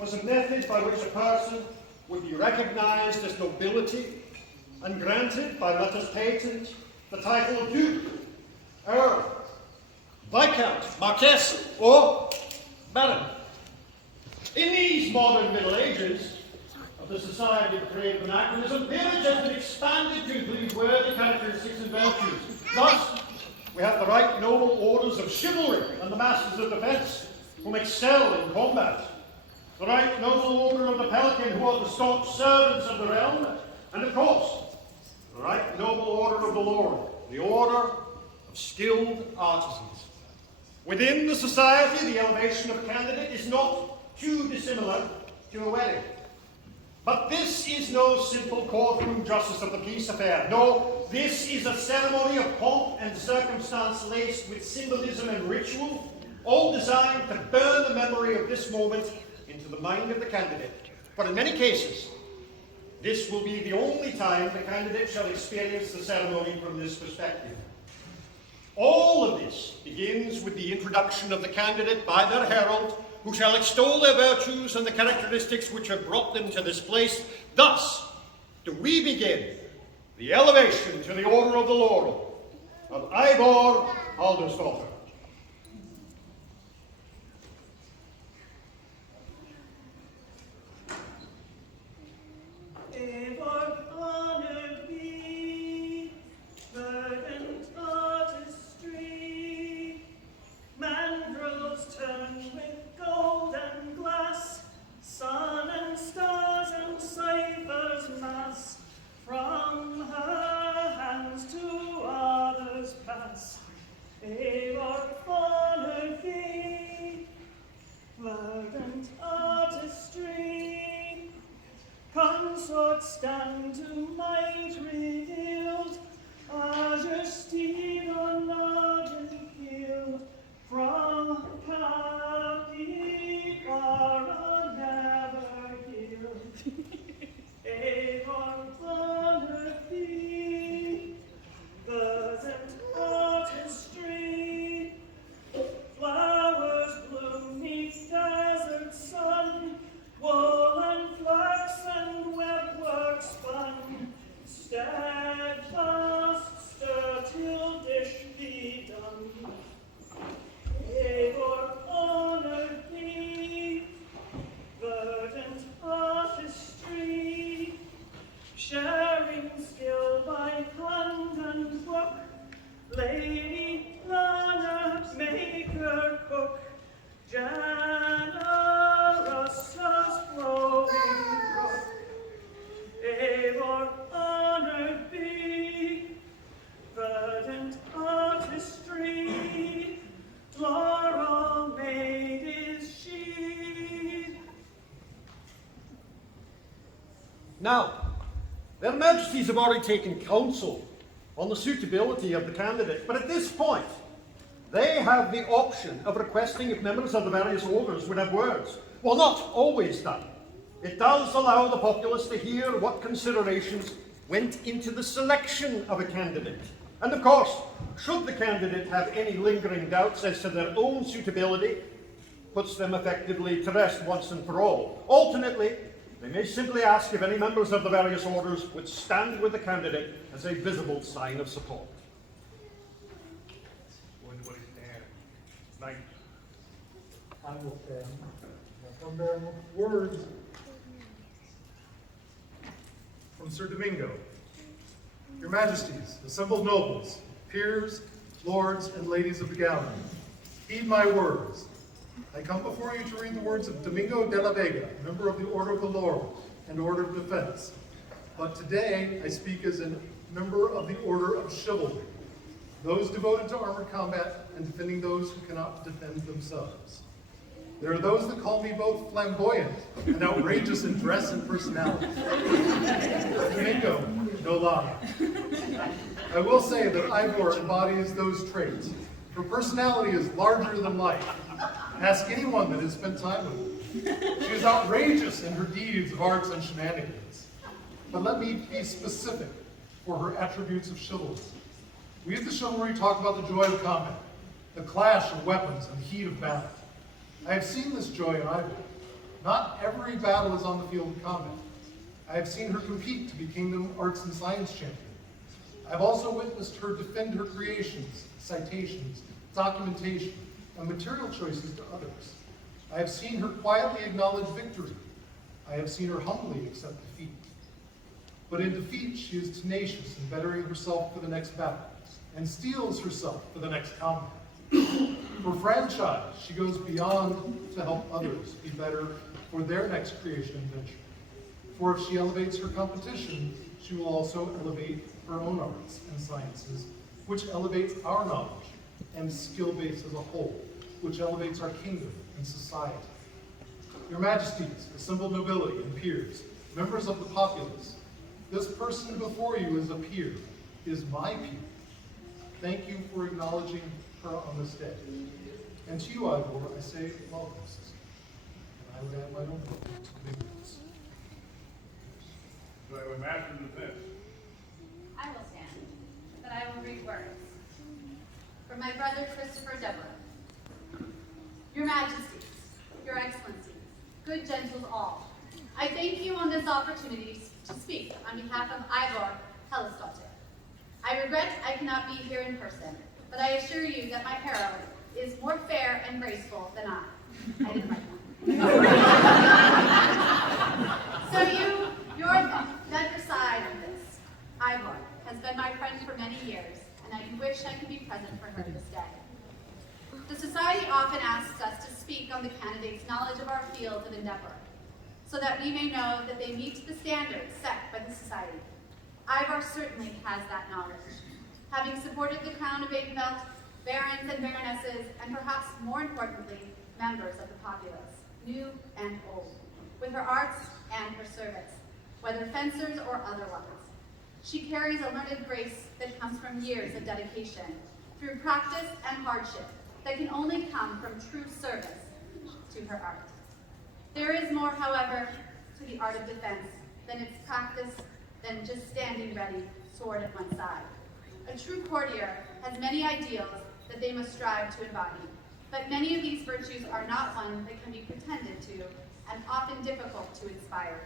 was a method by which a person would be recognized as nobility and granted by letters patent the title of Duke, Earl, Viscount, Marquess, or Baron. In these modern Middle Ages of the Society of Trade and Anachronism, peerage has been expanded to include worthy characteristics and virtues. Thus, we have the right noble orders of chivalry and the masters of defence, whom excel in combat. The right noble order of the Pelican, who are the staunch servants of the realm. And of course, the right noble order of the Laurel, the order of skilled artisans. Within the society, the elevation of a candidate is not too dissimilar to a wedding. But this is no simple courtroom justice of the peace affair. No, this is a ceremony of pomp and circumstance laced with symbolism and ritual, all designed to burn the memory of this moment into the mind of the candidate. But in many cases, this will be the only time the candidate shall experience the ceremony from this perspective. All of this begins with the introduction of the candidate by their herald, who shall extol their virtues and the characteristics which have brought them to this place. Thus do we begin the elevation to the order of the Laurel of Eyvor Haldersdottir. Eyvor, honored be, verdant artistry, mandrels turned with gold and glass, sun and stars and ciphers mass, from her hands to others pass. Eyvor, honored be, verdant artistry, consorts stand to might revealed, azure steed on nodding field, from capybara never healed. Eyvor, honored be, verdant artistry, flowers bloom 'neath desert sun, wool and flax and webwork spun, steadfast stir till dish be done. Eyvor, honored be, verdant artistry, sharing skill by hand and book, lady, learner, maker, cook, generous as flowing brook. Eyvor, honored be, verdant artistry, Laurel maid is she. Now, their Majesties have already taken counsel on the suitability of the candidate, but at this point, they have the option of requesting if members of the various orders would have words. Well, not always done. It does allow the populace to hear what considerations went into the selection of a candidate. And of course, should the candidate have any lingering doubts as to their own suitability, puts them effectively to rest once and for all. Alternately, they may simply ask if any members of the various orders would stand with the candidate as a visible sign of support. Will anybody stand? Knight. I will stand. From their words. From Sir Domingo. Your Majesties, assembled nobles, peers, lords, and ladies of the gallery, heed my words. I come before you to read the words of Domingo de la Vega, member of the Order of the Laurel and Order of Defense. But today, I speak as a member of the Order of Chivalry, those devoted to armored combat and defending those who cannot defend themselves. There are those that call me both flamboyant and outrageous in dress and personality. Domingo, no lie. I will say that Eyvor embodies those traits. Her personality is larger than life. Ask anyone that has spent time with her. She is outrageous in her deeds of arts and shenanigans. But let me be specific for her attributes of chivalry. We at the Chivalry talk about the joy of combat, the clash of weapons and the heat of battle. I have seen this joy in Eyvor. Not every battle is on the field of combat. I have seen her compete to be Kingdom Arts and Science champion. I have also witnessed her defend her creations, citations, documentation, and material choices to others. I have seen her quietly acknowledge victory. I have seen her humbly accept defeat. But in defeat, she is tenacious in bettering herself for the next battle, and steels herself for the next combat. For franchise, she goes beyond to help others be better for their next creation and venture. For if she elevates her competition, she will also elevate her own arts and sciences, which elevates our knowledge and skill base as a whole, which elevates our kingdom and society. Your Majesties, assembled nobility and peers, members of the populace, this person before you is a peer, is my peer. Thank you for acknowledging her on this day. And to you, Eyvor, I say welcome, sister. And I would add my own welcome to the big ones. Do I have a master's defense? I will stand, but I will read words. From my brother Christopher Deborah. Your Majesties, Your Excellencies, good gentles all, I thank you on this opportunity to speak on behalf of Eyvor Helstottir. I regret I cannot be here in person, but I assure you that my herald is more fair and graceful than I. I didn't write that. So you're the better side of this. Eyvor has been my friend for many years, and I wish I could be present for her this day. The Society often asks us to speak on the candidates' knowledge of our fields of endeavor, so that we may know that they meet the standards set by the Society. Eyvor certainly has that knowledge, having supported the Crown of Atenveldt, barons and baronesses, and perhaps more importantly, members of the populace, new and old, with her arts and her service, whether fencers or otherwise. She carries a learned grace that comes from years of dedication, through practice and hardship, that can only come from true service to her art. There is more, however, to the art of defense than its practice, than just standing ready, sword at one side. A true courtier has many ideals that they must strive to embody, but many of these virtues are not one that can be pretended to, and often difficult to inspire.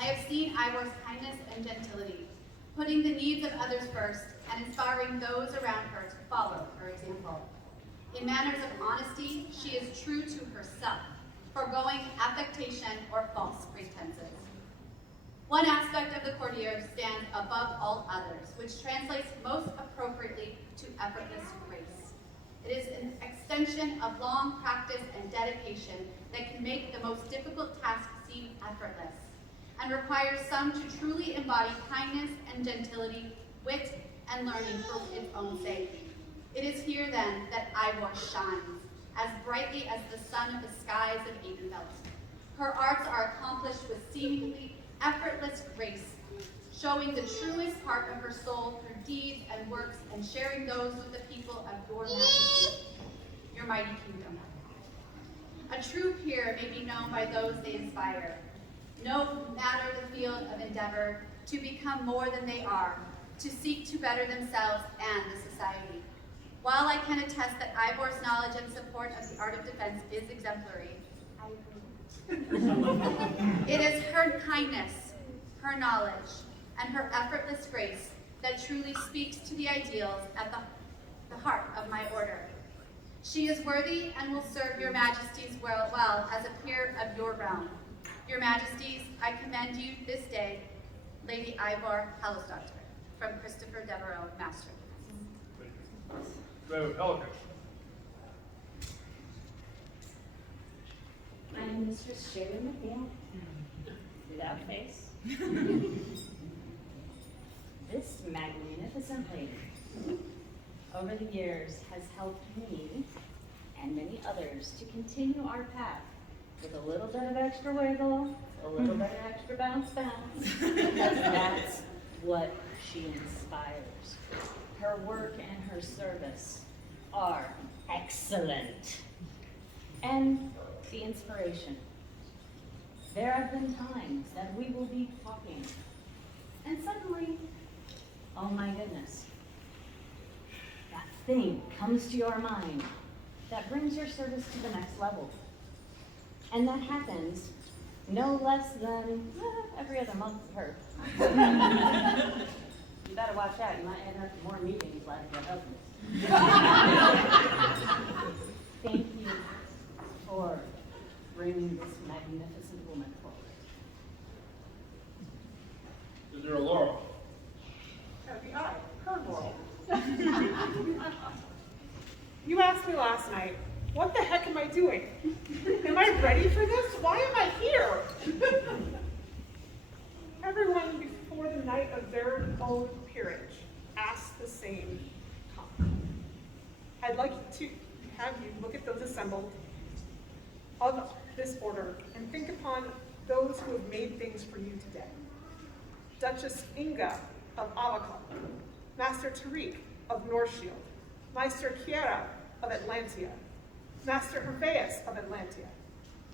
I have seen Eyvor's kindness and gentility, putting the needs of others first, and inspiring those around her to follow her example. In manners of honesty, she is true to herself, foregoing affectation or false pretenses. One aspect of the courtier stands above all others, which translates most appropriately to effortless grace. It is an extension of long practice and dedication that can make the most difficult task seem effortless, and requires some to truly embody kindness and gentility, wit and learning for its own sake. It is here then that Eyvor shines, as brightly as the sun of the skies of Atenveldt. Her arts are accomplished with seemingly effortless grace, showing the truest part of her soul through deeds and works, and sharing those with the people of your majesty, your mighty kingdom. A true peer may be known by those they inspire, no matter the field of endeavor, to become more than they are, to seek to better themselves and the society. While I can attest that Eyvor's knowledge and support of the art of defense is exemplary, I agree. It is her kindness, her knowledge, and her effortless grace that truly speaks to the ideals at the heart of my order. She is worthy and will serve your majesties well as a peer of your realm. Your majesties, I commend you this day, Lady Eyvor Helstottir, from Christopher Devereux, Master. Do I have a pelican? I'm Mistress Sherry McNeil, without face. This magnificent lady, over the years, has helped me and many others to continue our path with a little bit of extra wiggle, a little bit of extra bounce, because that's what she inspires. Her work and her service are excellent. And the inspiration. There have been times that we will be talking, and suddenly, oh my goodness, that thing comes to your mind that brings your service to the next level. And that happens no less than every other month for her. You better watch out. You might end up in more meetings like your husband. Thank you for bringing this magnificent woman forward. Is there a Laurel? Her Laurel. You asked me last night, what the heck am I doing? Am I ready for this? Why am I here? Everyone before the night of their own peerage asked the same comment. I'd like to have you look at those assembled of this order and think upon those who have made things for you today. Duchess Inga of Avacon, Master Tariq of Northshield, Meister Chiara of Atlantia, Master Herveus of Atlantia,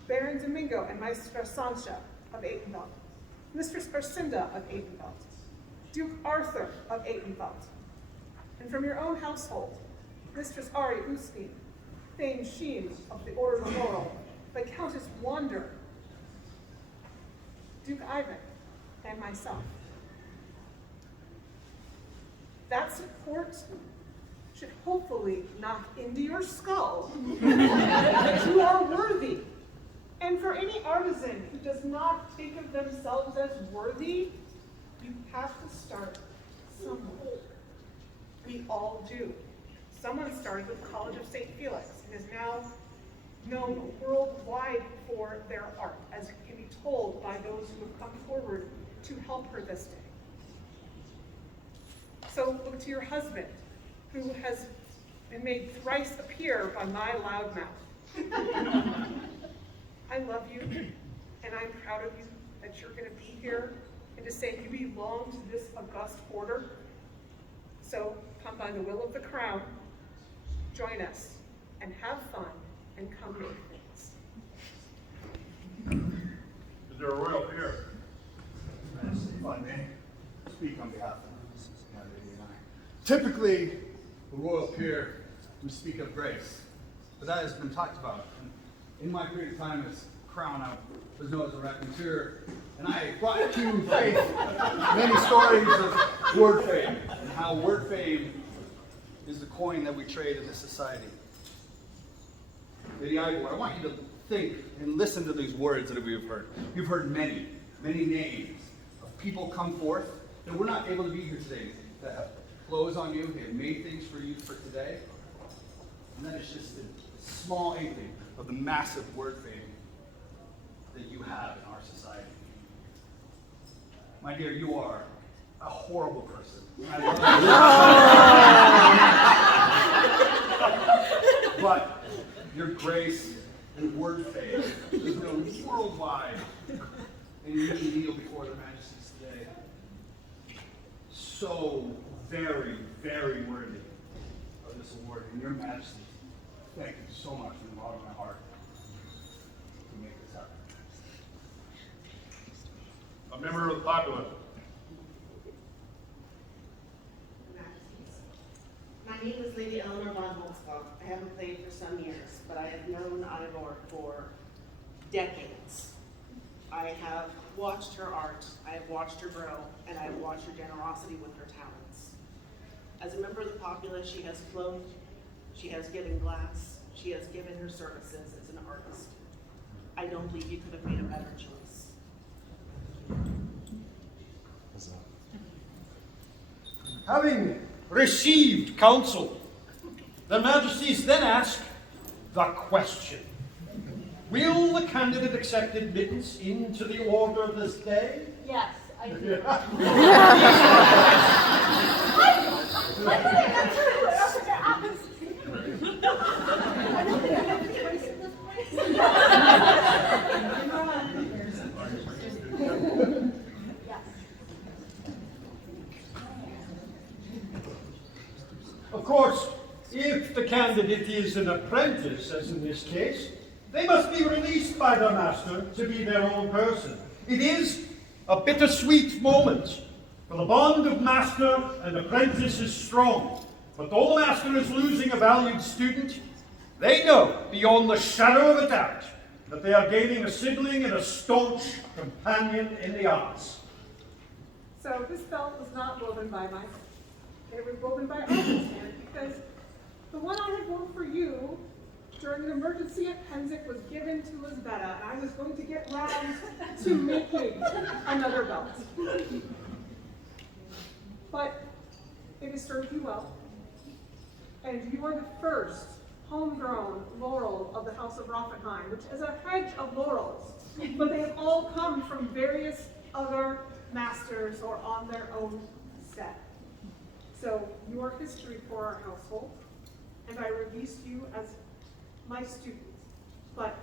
Baron Domingo and Maestra Sancha of Atenveldt, Mistress Ursinda of Atenveldt, Duke Arthur of Atenveldt, and from your own household, Mistress Ari Ustin, Thane Sheen of the Order of Laurel, Viscountess Wander, Duke Eyvor, and myself. That support should hopefully knock into your skull that you are worthy. And for any artisan who does not think of themselves as worthy, you have to start somewhere. We all do. Someone started with the College of St. Felix and is now known worldwide for their art, as can be told by those who have come forward to help her this day. So look to your husband, who has been made thrice appear by my loud mouth. I love you, and I'm proud of you that you're going to be here and to say you belong to this august order. So come by the will of the crown, join us, and have fun, and come make things. Is there a royal peer? If I may speak on behalf of Mrs. Kennedy and I. Typically, the royal peer, we speak of grace, but that has been talked about. And in my period of time as crown, I was known as a raconteur, and I brought to faith many stories of word fame, and how word fame is the coin that we trade in this society. Lady Eyvor, I want you to think and listen to these words that we've heard. You've heard many, many names of people come forth that we're not able to be here today, that have clothes on you, they have made things for you for today. And that is just a small inkling of the massive word fame that you have in our society. My dear, you are a horrible person. I love you. But your grace and word fame is known worldwide, and you kneel before their majesties today. So very, very worthy of this award, and your majesty, thank you so much from the bottom of my heart to make this happen. A member of the populace. My name is Lady Eleanor von Holtzbach. I haven't played for some years, but I have known Eyvor for decades. I have watched her art, I have watched her grow, and I have watched her generosity with her talents. As a member of the populace, she has flown, she has given glass, she has given her services as an artist. I don't believe you could have made a better choice. Having received counsel, their majesties then ask the question. Will the candidate accept admittance into the order this day? Yes, I do. Of course, if the candidate is an apprentice, as in this case, they must be released by their master to be their own person. It is a bittersweet moment, for the bond of master and apprentice is strong. But though the master is losing a valued student, they know beyond the shadow of a doubt that they are gaining a sibling and a staunch companion in the arts. So this belt was not woven by my hand. It was woven by Arthur's hand because the one I had worn for you during an emergency at Penzic was given to Lisbetta, and I was going to get round to making another belt. But it has served you well, and you are the first homegrown laurel of the House of Rothenheim, which is a hedge of laurels, but they have all come from various other masters or on their own set. So you are history for our household, and I released you as my student, but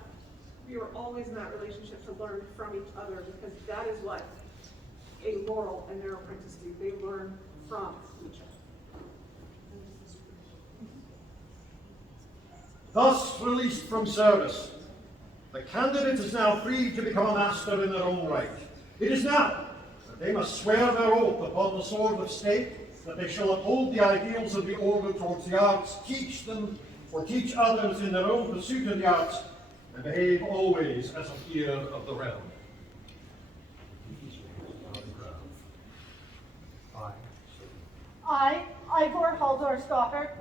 we are always in that relationship to learn from each other, because that is what a laurel and their apprentice do. They learn from each other. Thus released from service, the candidate is now free to become a master in their own right. It is now that they must swear their oath upon the sword of state that they shall uphold the ideals of the order towards the arts, teach them or teach others in their own pursuit of the arts, and behave always as a peer of the realm. I, Eyvor Haldor's daughter,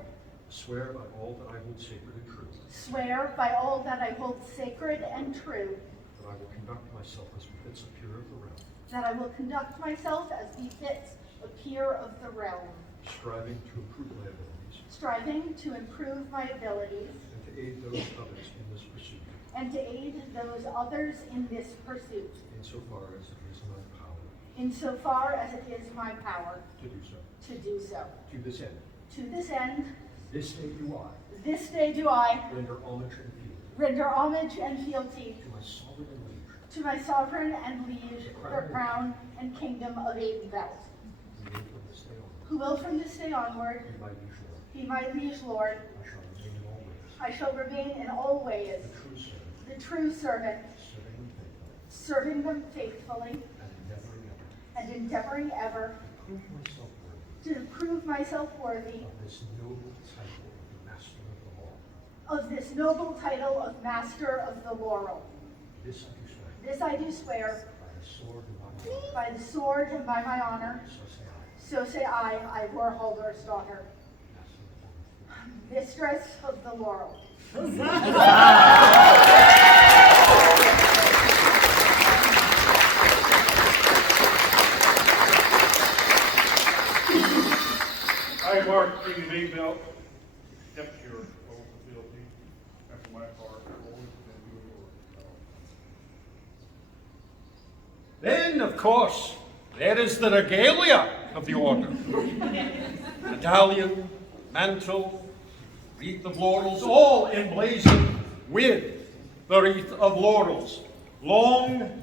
Swear by all that I hold sacred and true swear by all that I hold sacred and true that I will conduct myself as befits a peer of the realm, that I will conduct myself as befits a peer of the realm, striving to improve my abilities striving to improve my abilities and to aid those others in this pursuit, and to aid those others in this pursuit, insofar as it is my power insofar as it is my power to do so. to do so. To this end, To this end, this day do I this day do I render homage and fealty render homage and fealty to my sovereign and liege, to my sovereign and liege, the crown and kingdom of Atenveldt, who will from this day onward who will from this day onward be my liege lord. be my liege lord. I shall remain in all ways I shall remain in all ways the true servant, the true servant, serving them faithfully, serving them faithfully and endeavoring ever to prove myself worthy to prove myself worthy of this noble title of Master of the Laurel. of this noble title of Master of the Laurel. This I do swear By the sword and by my honor, so say I, Eyvor Haldor's daughter, mistress of the Laurel. Eyvor, King of Atenveldt, kept your oath of fealty, and for my part, will always defend you and yours. Then, of course, there is the regalia of the order. Medallion, mantle, wreath of laurels, all emblazoned with the wreath of laurels. Long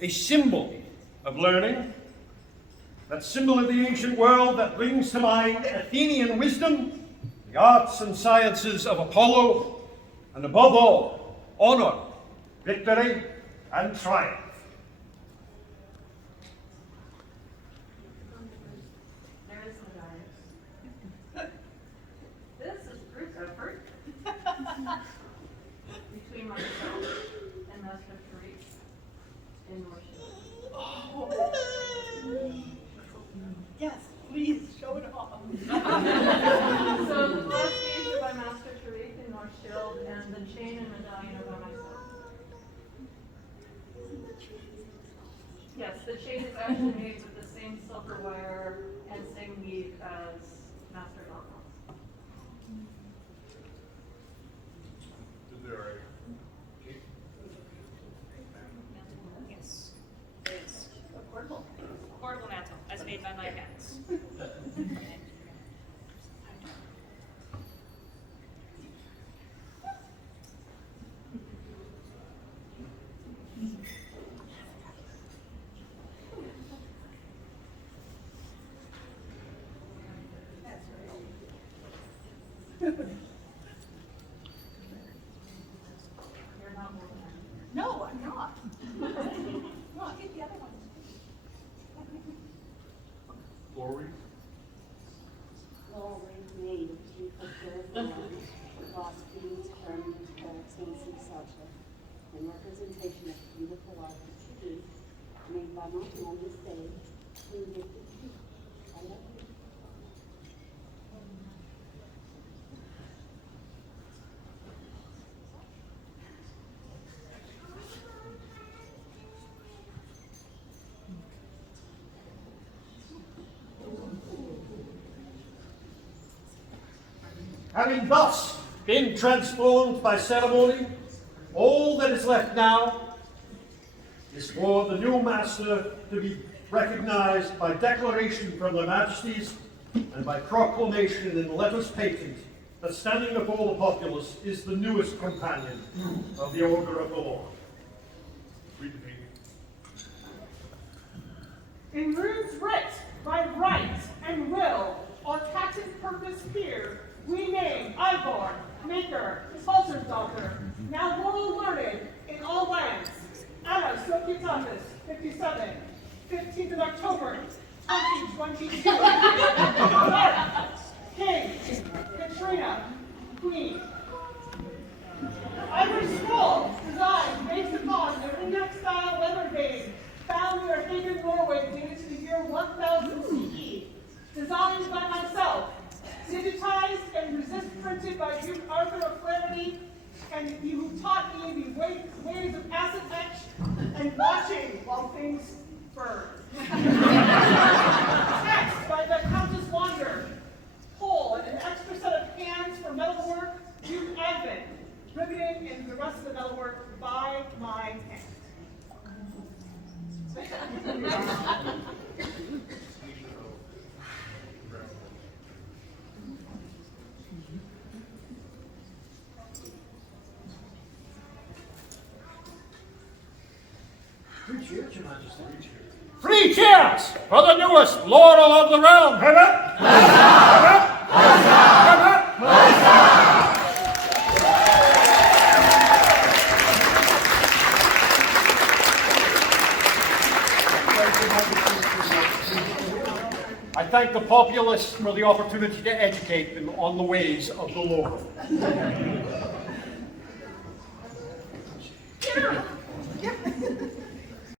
a symbol of learning, that symbol of the ancient world that brings to mind Athenian wisdom, the arts and sciences of Apollo, and above all, honor, victory, and triumph. There is no diet. This is group effort between myself and Master Therese in North Yes, please, show it off. So the last piece are by Master Therese in North Shield, and the chain and medallion are by myself. Yes, the chain is actually made with the same silver wire and same weave as Master Donald's. Is there a Yes, there is. A portable mantle, as made by my hands. You're not moving. No, I'm not. No, I'll get the other one. floor wreath? Laurel made to fulfill the lost beings from the Tennessee subject and workers Having thus been transformed by ceremony, all that is left now is for the new master to be recognized by declaration from the Majesties and by proclamation in letters patent that standing before the populace is the newest companion of the order of the Lord. Read the painting. In runes writ by right and will, or patent purpose here, we name Eyvor, maker, Vulture's daughter, now Laurel learned in all lands, Anna Sokitatis, 57, 15th of October, 2022. Mark, King, Katrina, Queen. Ivory scroll, designed based upon an index-style leather vane found near Hagen, Norway, dated to the year 1000 CE. Designed by myself, digitized and resist printed by Duke Arthur of Clarity, and he who taught me the ways of acid etch and watching while things burn. Text by the Countess Wander. Pole and an extra set of hands for metalwork, Duke Advent. Riveting and the rest of the metalwork by my hand. Three cheers, Your Majesty. Three cheers for the newest Laurel of the realm. Have I thank the populace for the opportunity to educate them on the ways of the Lord.